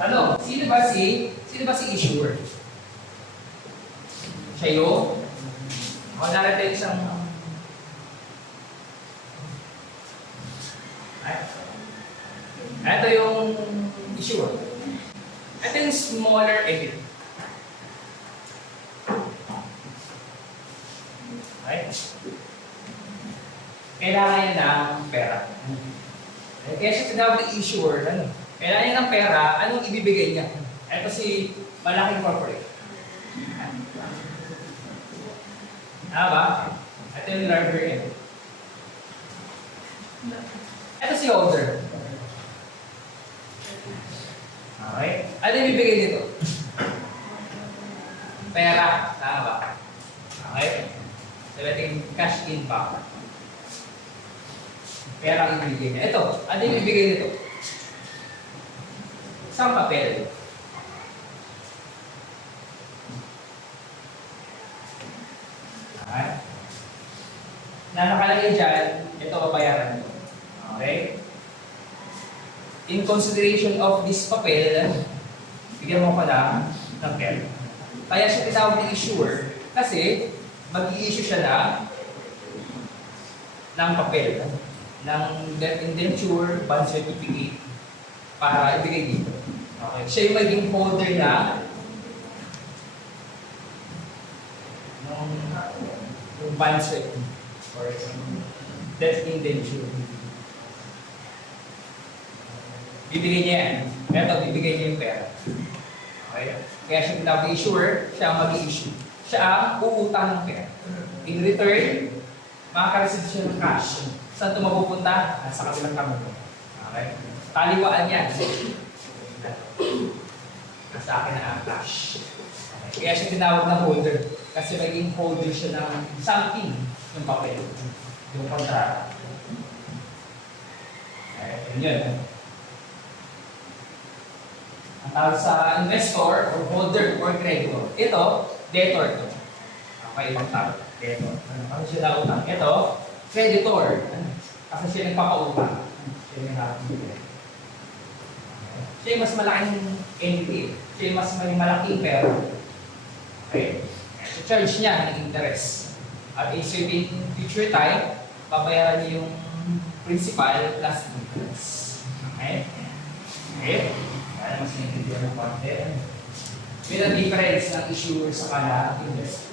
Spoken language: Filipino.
Ano? Sino ba si issuer? Siya yung narito isang ito yung issuer. Ito yung smaller entity. Okay? Kailangan niya ng pera. Kaya siya tinawag na issuer. Ano? Kailangan niya ng pera, anong ibibigay niya? Ito si malaking corporate. Ba? Ito yung larger end. Ito si holder. Okay? Ano yung ibibigay dito? Pera. Tama ba? Okay? Sabihin cash in back. Pera ang ibibigay niya. Ito, ano yung ibibigay nito? Isang papel. Okay? Na nakalagay dyan, ito babayaran nyo. Okay? In consideration of this papel, bigyan mo ko ng pera. Kaya siya tinawag ng issuer kasi mag-i-issue siya ng papel, ng debt indenture, bond certificate, para ibigay dito. Okay. Siya yung maging holder na ng bond certificate or debt indenture. Bibigay niya yan. Ito, bibigay niya yung pera. Okay? Kaya siya tinawag ng issuer, siya ang mag-i-issue. Siya ang uutang ng pera. In return, makaka-receive siya ng cash. Saan ito mapupunta? Sa kabilang kamay. Okay? Taliwaan yan. Nasa akin na ang cash. Okay? Kaya siya tinawag ng holder. Kasi maging holder siya ng something, yung papel. Yung kontrata. Okay? Yun. Ang tawag sa investor or holder or creditor. Ito, debtor ito. Okay, ibang tawag. Debtor. Ano siya na utang? Ito, creditor. Kasi siya nagpapautang. Siya yung nakakita. Siya yung mas malaking entity. Siya yung mas malaking pera. Okay? So, charge niya ng interest. At in certain future time, babayaran niya yung principal plus interest. Okay? Okay? Kaya mas naiintindihan ng konti. May difference ng issuer sa investor.